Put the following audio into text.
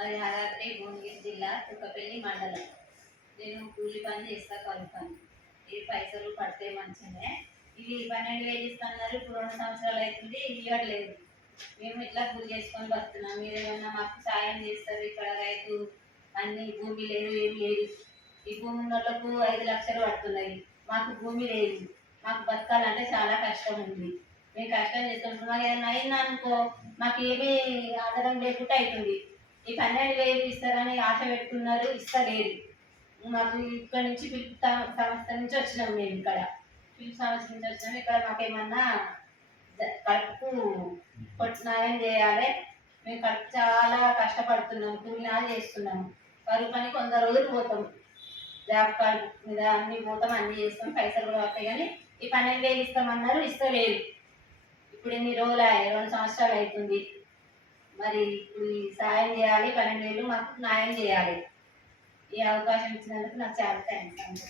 అది యాదాద్రి భువనగిరి జిల్లా చుక్కపల్లి మండలం. నేను కూలి పని చేస్తా కలుపుతాను ఇవి పైసలు పడితే మంచిదే ఇవి పన్నెండు వేలు ఇస్తున్నారు ఇప్పుడు రెండు సంవత్సరాలు అవుతుంది ఇవ్వట్లేదు. మేము ఇట్లా కూలి చేసుకొని వస్తున్నాం మీరు ఏమన్నా మాకు సాయం చేస్తారు ఇక్కడ రైతు అన్ని భూమి లేదు ఏమి లేదు. ఈ భూమి ఉన్న వాళ్ళకు ఐదు లక్షలు పడుతున్నాయి. మాకు భూమి లేదు. మాకు బతకాలంటే చాలా కష్టం ఉంది. మేము కష్టం చేస్తుంటాం మాకు ఏదైనా అయిందనుకో మాకు ఏమీ ఆధారం లేకుండా అవుతుంది ఈ పన్నెండు వేలు ఇస్తారని ఆశ పెట్టుకున్నారు ఇస్తలేరు. మాకు ఇక్కడ నుంచి పిలుపు సంస్థ నుంచి వచ్చినాం మేము ఇక్కడ. పిలుపు సంస్థ నుంచి వచ్చినాం. ఇక్కడ మాకేమన్నా కడుపు కడుపుకు చేయాలి. మేము కడుపు చాలా కష్టపడుతున్నాం కూలినాలు చేస్తున్నాము కరువు పని కొంత రోజులు పోతాం. జాబ్ కార్డు మీద అన్ని పోతాం అన్ని చేస్తాం పైసలు కూడా వస్తాయి కానీ ఈ పన్నెండు వేలు ఇస్తామన్నారు ఇస్తలేదు ఇప్పుడు ఎన్ని రోజులు అయ్యాయి? రెండు సంవత్సరాలు అవుతుంది. మరి ఇప్పుడు ఈ సాయం చేయాలి పన్నెండు వేలు మాకు న్యాయం చేయాలి. ఈ అవకాశం ఇచ్చినందుకు నాకు చాలా థ్యాంక్స్ అండి.